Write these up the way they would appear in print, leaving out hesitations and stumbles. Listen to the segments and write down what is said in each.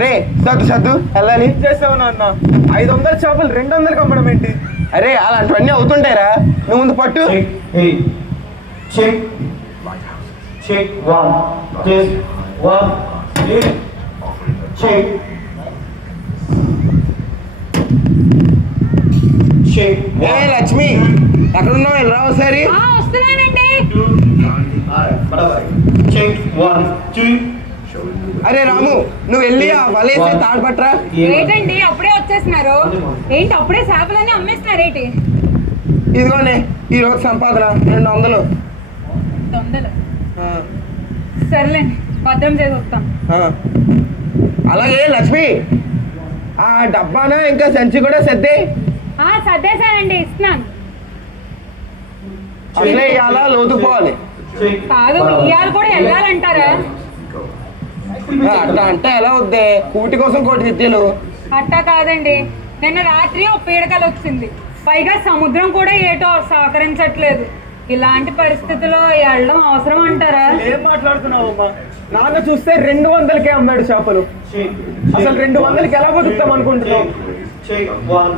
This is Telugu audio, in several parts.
రే సద్దు వెళ్ళాలి. ఏం చేసావు నాన్న? 500 చేపలు 200కి అమ్మడం ఏంటి? అరే అలాంటివన్నీ అవుతుంటాయిరా, నువ్వు ముందు పట్టు. ఏ లక్ష్మి ఎక్కడున్నావు? వెళ్ళరా ఒకసారి. వస్తున్నానండి. అరే రాము, నువ్వు వెళ్ళి ఆ వలేసి తాడు పట్టరా. ఏంటండి అప్పుడే వచ్చేస్తున్నారు? ఏంటి అప్పుడే చేపలన్నీ అమ్మేస్తున్నారు ఏంటి? ఇదిగోనే ఈ రోజు సంపాదన 200. దొందలు. సర్లేండి, భద్రం చేసి వస్తాం. అలాగే లక్ష్మి, ఆ డబ్బానా ఇంకా సంచి కూడా సర్దే. సర్దేశానండి, ఇస్తున్నాను. అట్లే ఇవాళ లోతుకుపోవాలి. కాదు, ఇవాళ కూడా వెళ్ళాలంటారా? అట్లా అంటే ఎలా వద్దే, కూటి కోసం కోటి తిట్లు. అట్టా కాదండి, నిన్న రాత్రి ఓ పీడకలు వచ్చింది. పైగా సముద్రం కూడా ఏటో సహకరించట్లేదు. ఇలాంటి పరిస్థితుల్లో వెళ్ళడం అవసరం అంటారా? ఏం మాట్లాడుతున్నావు అమ్మా? నాన్న చూస్తే 200కే అమ్మాడు చేపలు. అసలు 200కి ఎలా బతుకుతాం అనుకుంటున్నావు?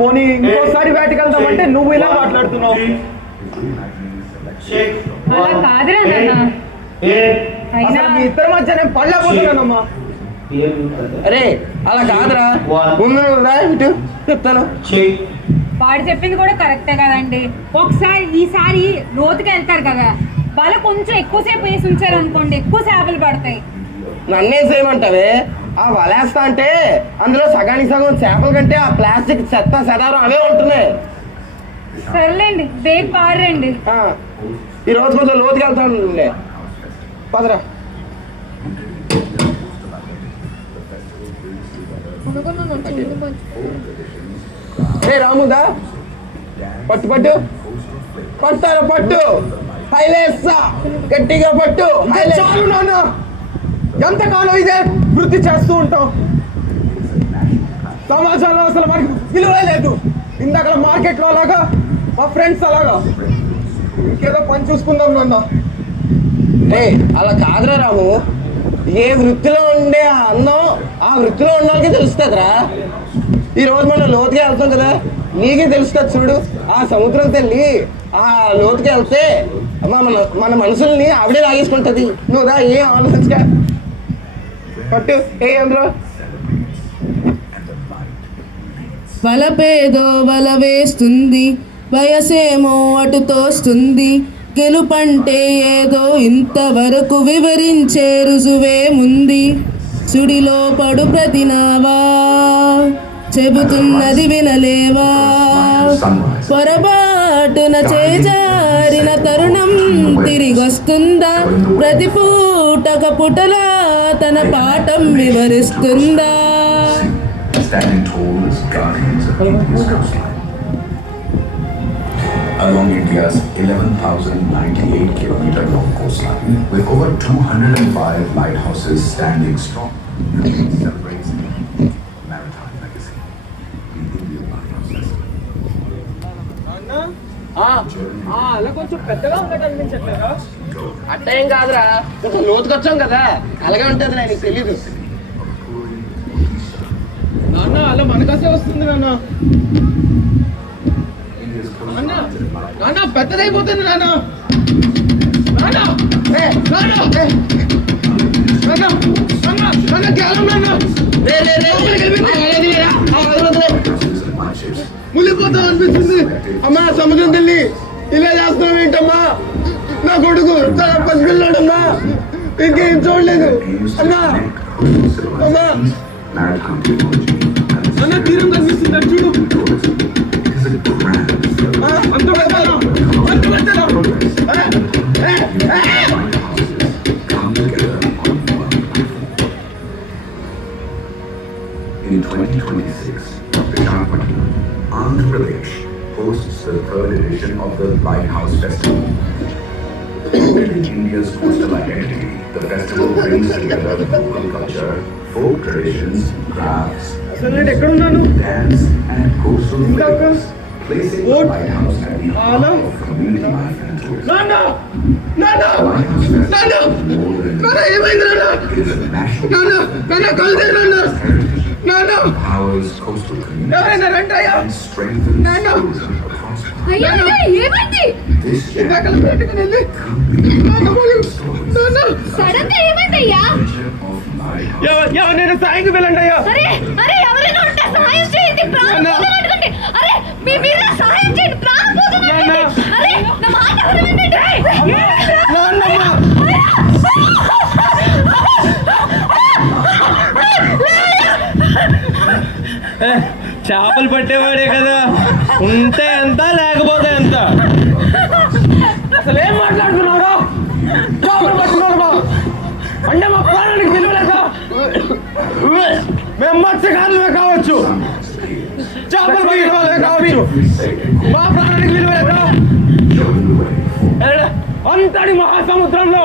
పోనీ ఇంకోసారి వేటకి వెళ్తామంటే నువ్వు ఇలా మాట్లాడుతున్నావు. అలా కాదురా నాన్న. అయినా అసలు మీ ఇద్దరి మధ్య నేను పడలేకపోతున్నానమ్మా. అరే అలా కాదురా, ముందు నువ్వు రా, ఇటు చెప్తాను. వాడు చెప్పింది కూడా కరెక్టే కదండి. ఒకసారి ఈసారి లోతుకి వెళ్తారు కదా, వాళ్ళ కొంచెం ఎక్కువసేపు వేసి ఉంచారు అనుకోండి, ఎక్కువ చేపలు పడతాయి. నన్నేం చేయమంటావే? ఆ వలేస్తా అంటే అందులో సగానికి సగం చేపల కంటే ఆ ప్లాస్టిక్ చెత్త సెదారం అవే ఉంటున్నాయి. సర్లేండి, బేగ్ పారండి. ఈ రోజు కొంచెం లోతుకి వెళ్తాను, పదరా. ఏ రాముదా, పట్టు పట్టు పట్టారా, పట్టు హైలేస్తా, గట్టిగా పట్టు. చాలు నాన్న, ఎంతకాలం ఇదే వృత్తి చేస్తూ ఉంటాం. సమాజంలో అసలు మనకి విలువే లేదు. ఇందాక మార్కెట్లో అలాగా, మా ఫ్రెండ్స్ అలాగా. ఇంకేదో పని చూసుకుందాం నాన్న. అలా కాదురా రాము, ఏ వృత్తిలో ఉండే ఆ అన్నం ఆ వృత్తిలో ఉన్న వాళ్ళకి తెలుస్తుందిరా. ఈ రోజు మనం లోతుగా వెళ్తాం కదా, నీకే తెలుస్తుంది చూడు. ఆ సముద్రం తల్లి ఆ లోతుకి వెళ్తే మన మనసుల్ని ఆవిడే లాగేసుకుంటది. నువ్వు దా, ఏం ఆలోచించగా పట్టు. అందులో వలపేదో వల వేస్తుంది, వయసేమో అటు తోస్తుంది, గెలుపంటే ఏదో ఇంతవరకు వివరించే రుజువేముంది. సుడిలో పడు ప్రతినావా, చెబుతున్నది వినలేవా, పొరపాటున చేజారిన తరుణం తిరిగొస్తుందా, ప్రతి పూటక పుటలా తన పాఠం వివరిస్తుందా. Along India's 11,098 kilometer long coastline, with over 205 lighthouses standing strong, celebrates maritime legacy. The Indian Lighthouse Festival. అలా కొంచెం పెద్దగా ఉన్నట్టు అనిపించట్లేదా? అట్టేం కాదురా, కొంచెం లోతుకి వచ్చాం కదా, అలాగే ఉంటుంది. నీకు తెలీదు నాన్న, అలా మనకసే వస్తుంది నాన్న. నాన్న పెద్దదైపోతుంది నాన్న. నాన్న మునిగిపోతాం అనిపిస్తుంది. అమ్మా సముద్రం తల్లి, ఇలా చేస్తున్నాం ఏంటమ్మా? నా కొడుకు చాలా పసిపిల్లాడమ్మా, ఇంకేం చూడలేదు అమ్మా. అమ్మా అన్న తీరం కనిపిస్తుంది చూడు. అంత పెద్దదా, అంత పెద్దదా? In 2026, Visakhapatnam, Andhra Pradesh hosts the third edition of the Lighthouse Festival. Building India's coastal identity, the festival brings together local culture, folk traditions, crafts, అసలు నేను ఎక్కడున్నాను? dance, and coastal flavors. placing the lighthouse at the heart of community life and tourism. నాన్న Lighthouse Festival is more than it is a national heritage, empowers coastal ఎవరైనా communities, రండి అయ్యా. and strengthens tourism across the అయ్యా ఏమైంది This ఇందాకలా పెట్టుకుని వెళ్ళి సడన్ గా ఏమైందయ్యా adventure of lighthouse. నేను సాయంకి వెళ్ళండి అయ్యా. అరే అరే ఎవరైనా ఉంటే సహాయం చేయండి ప్రాణం పోతుందంటే అరే మీ మీద సహాయం చేయండి ప్రాణం పోతుందంటే అరే నా మాట ఎవరు వినండి చేపలు పట్టేవాడే కదా, ఉంటే ఎంత లేకపోతే ఎంత. అసలు ఏం మాట్లాడుతున్నాడు? చేపలు పట్టుకున్నాడు అంటే మా ప్రాణానికి విలువలేక మేము మత్స్యకారులమే కావచ్చు, చేపలు పట్టిన వాళ్ళే కావచ్చు, మా ప్రాణానికి విలువలేక అంతటి మహాసముద్రంలో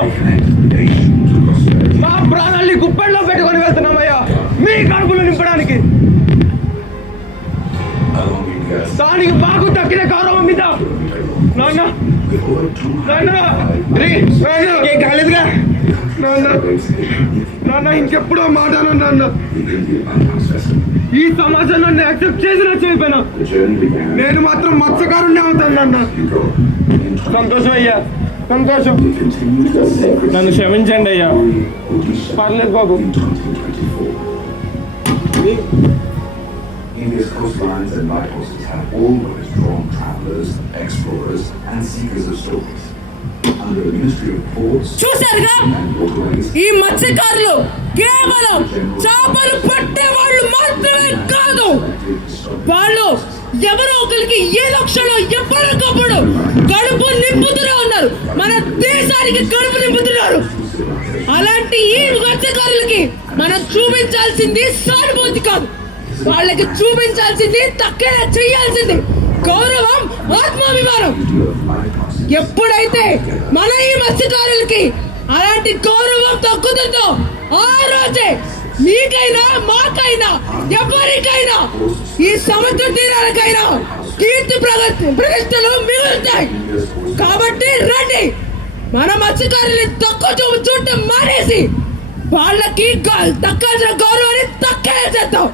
మా ప్రాణాన్ని గుప్పెట్లో పెట్టుకొని వెళ్తున్నామయ్యా మీ కడుపులు నింపడానికి. Along India's దానికి మాకు తక్కిన గౌరవం మీద నాన్న with over 200 కాలేదుగా నాన్న ఇంకెప్పుడో మాట్లాడను నాన్న. the Indian Lighthouse Festival. ఈ సమాజం నన్ను యాక్సెప్ట్ చేసినా చేయకపోయినా The journey began నేను మాత్రం మత్స్యకారుణ్ణి అవుతాను నాన్న. in Rome in సంతోషం అయ్యా, సంతోషం. We continued the sacred నన్ను క్షమించండి అయ్యా. Odisha పర్లేదు బాబు. in 2024. India's coastlines and lighthouses have always drawn travelers, explorers, and seekers of stories. Under the Ministry of Ports చూశారుగా, and Waterways, ఈ మత్స్యకారులు కేవలం చేపలు పట్టే వాళ్ళు మాత్రమే కాదు, వాళ్ళు ఎవరో ఒకరికి ఏదో క్షణం ఎప్పటికప్పుడు కడుపు నింపుతూనే ఉన్నారు, మన దేశానికి కడుపు నింపుతున్నారు. అలాంటి ఈ మత్స్యకారులకి మనం చూపించాల్సింది సానుభూతి కాదు, వాళ్ళకి చూపించాల్సింది తక్కువ చేయాల్సింది గౌరవం, ఆత్మాభిమానం. ఎప్పుడైతే మన ఈ మత్స్యకారులకి అలాంటి గౌరవం తగ్గుతుందో ఆ రోజే మీకైనా మాకైనా ఎవరికైనా ఈ సముద్ర తీరాలకైనా కీర్తి ప్రతిష్టలు మిగులుతాయి. కాబట్టి రండి, మన మత్స్యకారుల్ని తక్కువ చూడటం మానేసి వాళ్ళకి దక్కాల్సిన గౌరవాన్ని తక్కువ చేద్దాం.